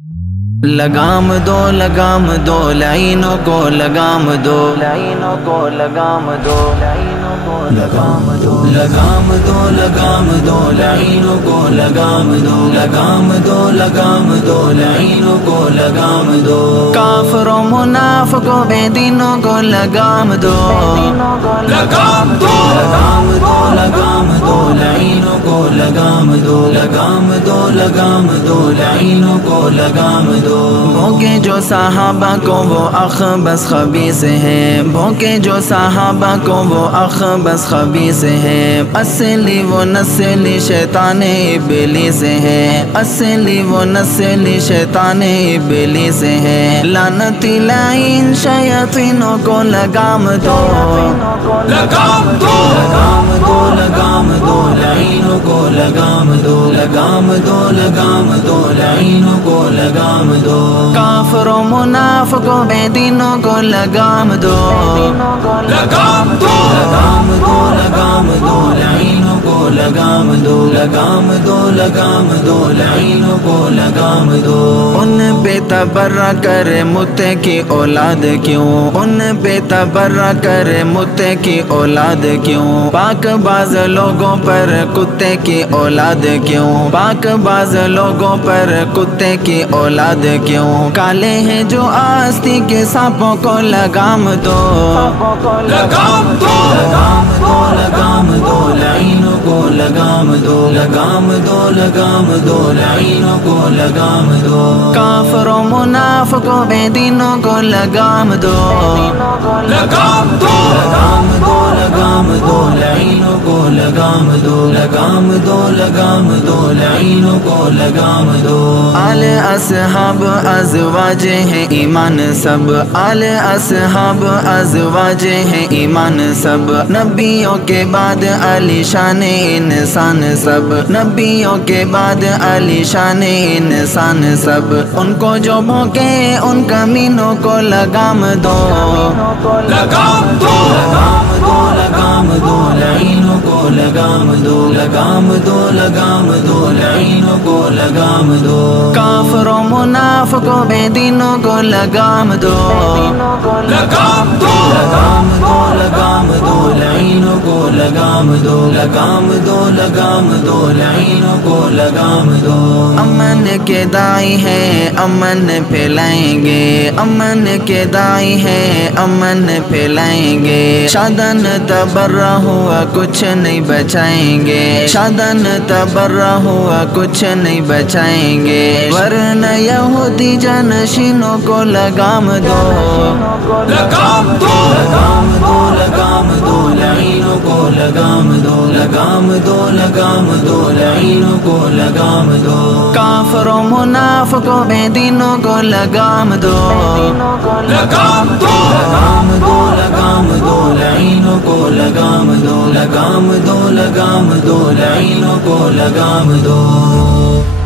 لگام دو لگام دو لعینوں کو لگام دو لعینوں کو لگام دو لعینوں کو لگام دو لگام دو لگام دو لعینوں کو لگام دو لگام دو لگام دو لعینوں کو لگام دو کافروں منافقوں بے دینوں کو لگام دو لگام دو لگام دو لگام دو لعینوں کو لگام دو لگام دو لگام دو لعینوں کو لگام دو بھوکے جو صحابہ کو وہ اخبث خبیث ہیں بھوکے جو صحابہ کو وہ اخبث خبیث ہیں اصلی وہ نسلی شیطان ابلیس ہے اصلی وہ نسلی شیطان ابلیس ہے لعنتی لعین شیاطینوں کو لگام دو لگام دو لگام دو لگام دو لعینوں کو لگام دو لگام دو لگام دو لعینوں کو لگام دو کافروں منافقوں بے دینوں کو لگام دو لگام دو لگام دو لگام دو لعینوں کو لگام دو لگام دو لگام دو لعینوں کو لگام دو ان پہ تبرہ کرے متے کی اولاد کیوں ان پہ تبرہ کرے متے کی اولاد کیوں پاک باز لوگوں پر کتے کی اولاد کیوں پاک باز لوگوں پر کتے کی اولاد کیوں کالے ہیں جو آستی کے سانپوں کو لگام دو لگام دو لگام دو لگام دو لعینوں کو لگام دو لگام دو لگام دو لعینوں کو لگام دو کافروں منافقوں بے دینوں کو لگام دو لگام دو لگام دو لگام دو لعینوں کو لگام دو لگام دو لگام دو لعینوں کو لگام دو آل اصحاب ازواج ہیں ایمان سب آل اصحاب ازواج ہیں ایمان سب نبیوں کے بعد علی شان انسان سب نبیوں کے بعد علی شان انسان سب ان کو جو بھوکے ان کمینوں کو لگام دو لگام دو لگام دو لگام دو لعینوں کو لگام دو لگام دو لگام دو لعینوں کو لگام دو کافروں منافقوں بے دینوں کو لگام دو لگام دو لگام دو لگام دو لعینوں کو لگام دو لگام دو لگام دو لعینوں کو لگام دو امن کے دائی ہیں امن پھیلائیں گے امن کے دائی ہیں امن پھیلائیں گے شادن تبرہ ہوا کچھ نہیں بچائیں گے شادن تبرہ ہوا کچھ نہیں بچائیں گے ورنہ یہودی جانشینوں کو لگام دو لگام دو لگام دو لگام دو لعینوں کو لگام دو لگام دو لگام دو لعینوں کو لگام دو کافروں منافقوں بے دینوں کو لگام دو لگام دو لگام دو لگام دو لعینوں کو لگام دو لگام دو لگام دو لعینوں کو لگام دو